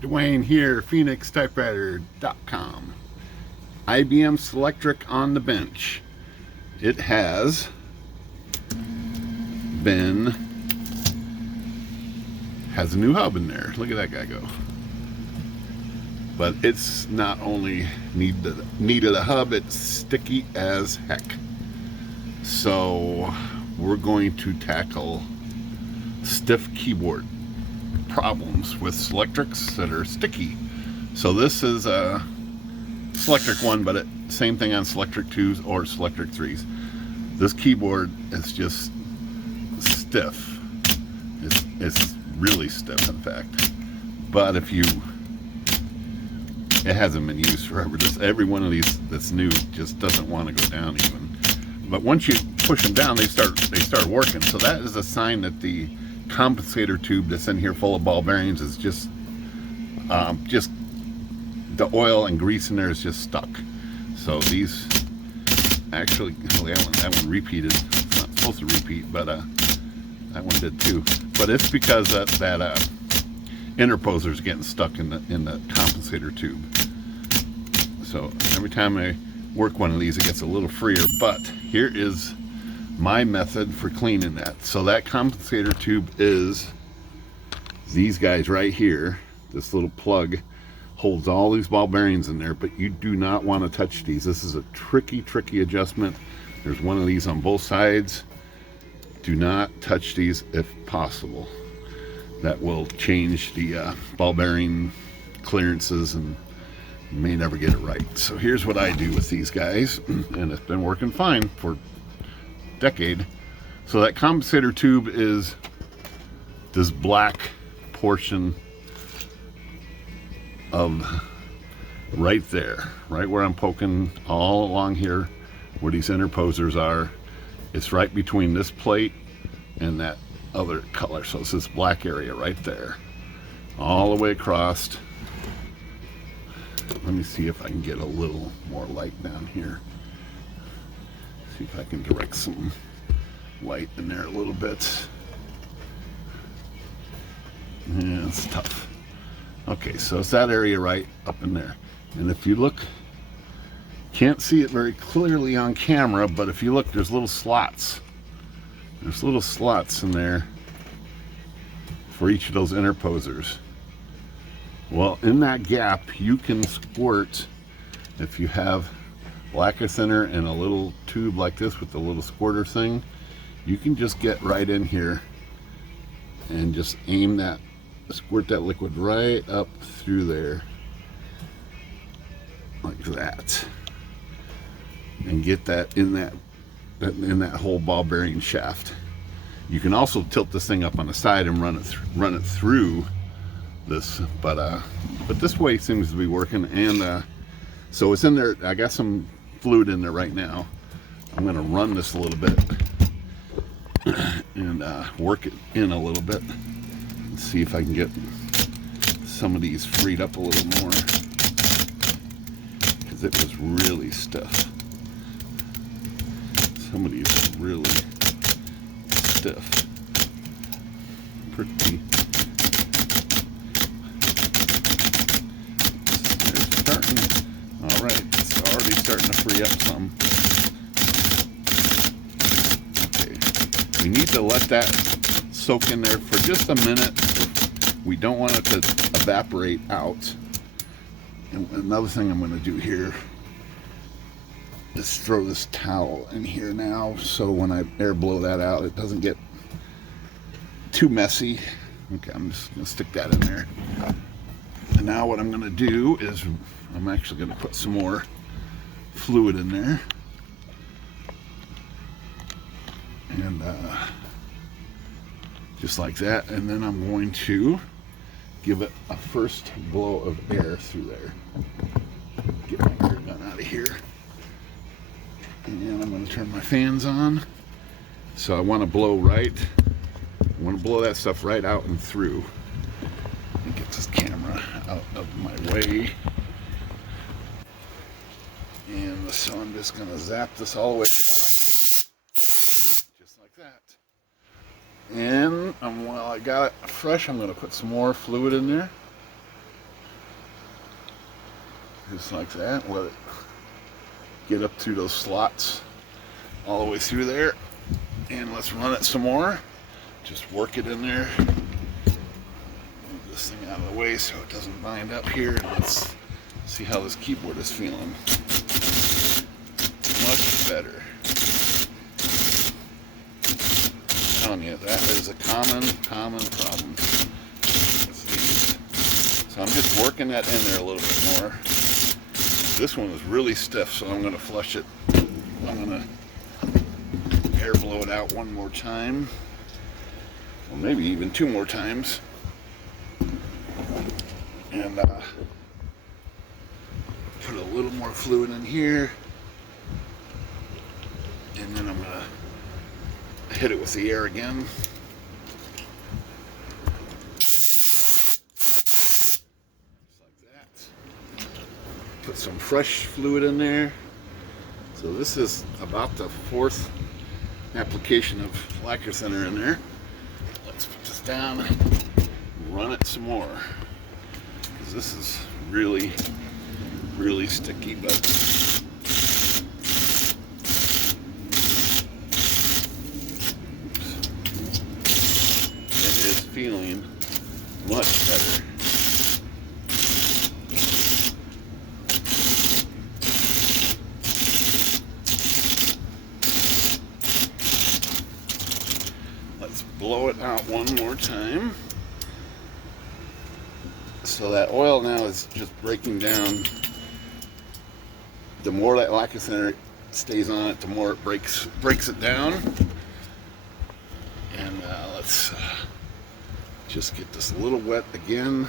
Dwayne here, PhoenixTypewriter.com. IBM Selectric on the bench. It has a new hub in there. Look at that guy go. But it's not only needed a hub, it's sticky as heck. So we're going to tackle stiff keyboard problems with Selectrics that are sticky. So this is a Selectric 1, but same thing on Selectric 2s or Selectric 3s. This keyboard is just stiff. It's really stiff, in fact. But it hasn't been used forever. Every one of these that's new just doesn't want to go down even. But once you push them down, they start working. So that is a sign that the compensator tube that's in here full of ball bearings is just the oil and grease in there is just stuck. So these actually, that one repeated. It's not supposed to repeat, but that one did too. But it's because that interposer is getting stuck in the compensator tube. So every time I work one of these, it gets a little freer. But here is my method for cleaning that. So that compensator tube is these guys right here. This little plug holds all these ball bearings in there, but you do not want to touch these. This is a tricky adjustment. There's one of these on both sides. Do not touch these if possible. That will change the ball bearing clearances and you may never get it right. So here's what I do with these guys, and it's been working fine for a decade. So that compensator tube is this black portion of right there, right where I'm poking all along here where these interposers are. It's right between this plate and that other color. So it's this black area right there, all the way across. Let me see if I can get a little more light down here. See if I can direct some light in there a little bit. Yeah, it's tough. Okay, so it's that area right up in there. And if you look, can't see it very clearly on camera, but if you look, there's little slots. There's little slots in there for each of those interposers. Well, in that gap, you can squirt, if you have lacquer thinner and a little tube like this with the little squirter thing, you can just get right in here and just squirt that liquid right up through there, like that, and get that in that whole ball bearing shaft. You can also tilt this thing up on the side and run it through this, but this way seems to be working. And so it's in there. I got some fluid in there right now. I'm going to run this a little bit and work it in a little bit and see if I can get some of these freed up a little more, because it was really stiff. Some of these are really stiff. Pretty. They're starting. All right, it's already starting to free up some. Okay, we need to let that soak in there for just a minute. We don't want it to evaporate out. And another thing I'm going to do here is throw this towel in here now, so when I air blow that out, it doesn't get too messy. Okay, I'm just going to stick that in there. And now what I'm going to do is I'm actually going to put some more fluid in there. And just like that. And then I'm going to give it a first blow of air through there. Get my air gun out of here. And I'm going to turn my fans on. So I want to blow that stuff right out and through. And get this camera out of my way. And so I'm just going to zap this all the way across. Just like that. And while I got it fresh, I'm going to put some more fluid in there. Just like that. Let it get up through those slots all the way through there. And let's run it some more. Just work it in there. Move this thing out of the way so it doesn't bind up here. And let's see how this keyboard is feeling. Much better. I'm telling you, that is a common problem with these. So I'm just working that in there a little bit more. This one is really stiff, so I'm going to flush it. I'm going to air blow it out one more time. Well, maybe even 2 more times. And put a little more fluid in here. And then I'm going to hit it with the air again. Just like that. Put some fresh fluid in there. So this is about the 4th application of lacquer thinner in there. Let's put this down and run it some more. Because this is really, really sticky, but feeling much better. Let's blow it out one more time. So that oil now is just breaking down. The more that lacquer thinner stays on it, the more it breaks it down. And let's just get this a little wet again.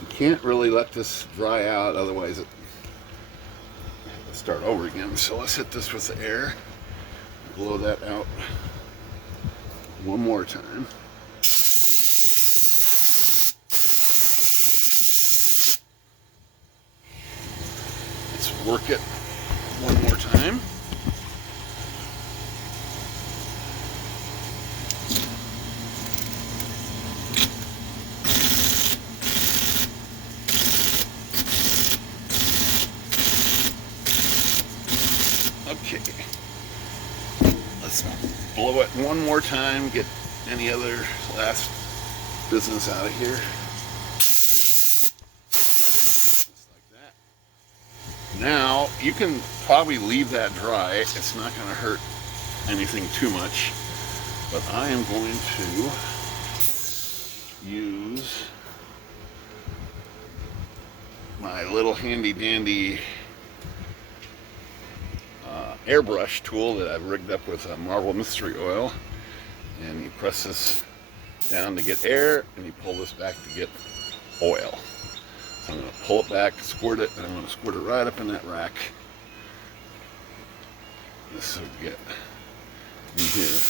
You can't really let this dry out, otherwise it will start over again. So let's hit this with the air, blow that out one more time. Let's work it one more time. Okay, let's blow it one more time, get any other last business out of here. Just like that. Now, you can probably leave that dry. It's not going to hurt anything too much. But I am going to use my little handy dandy airbrush tool that I've rigged up with a Marble Mystery Oil, and you press this down to get air and you pull this back to get oil. So I'm going to pull it back, squirt it, and I'm going to squirt it right up in that rack. This will get in here.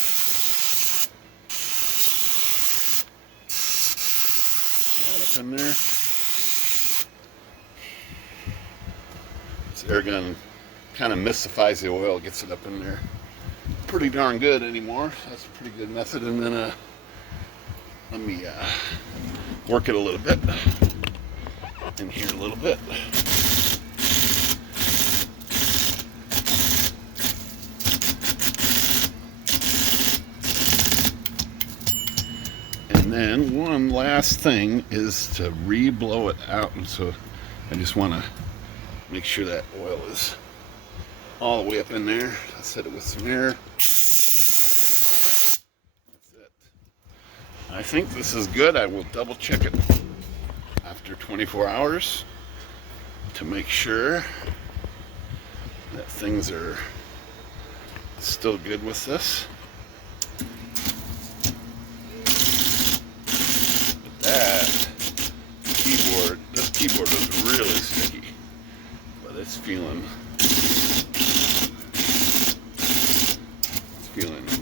Right up in there. This air gun kind of mystifies the oil, gets it up in there pretty darn good anymore. That's a pretty good method. And then let me work it a little bit in here a little bit. And then one last thing is to re-blow it out, and so I just want to make sure that oil is all the way up in there. Let's hit it with some air. That's it. I think this is good. I will double check it after 24 hours to make sure that things are still good with this. But this keyboard is really sticky, but it's feeling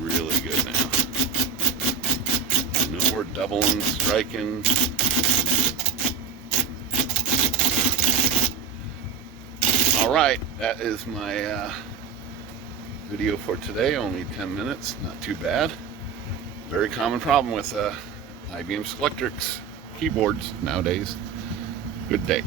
really good now. No more doubling, striking. Alright, that is my video for today. Only 10 minutes, not too bad. Very common problem with IBM Selectric keyboards nowadays. Good day.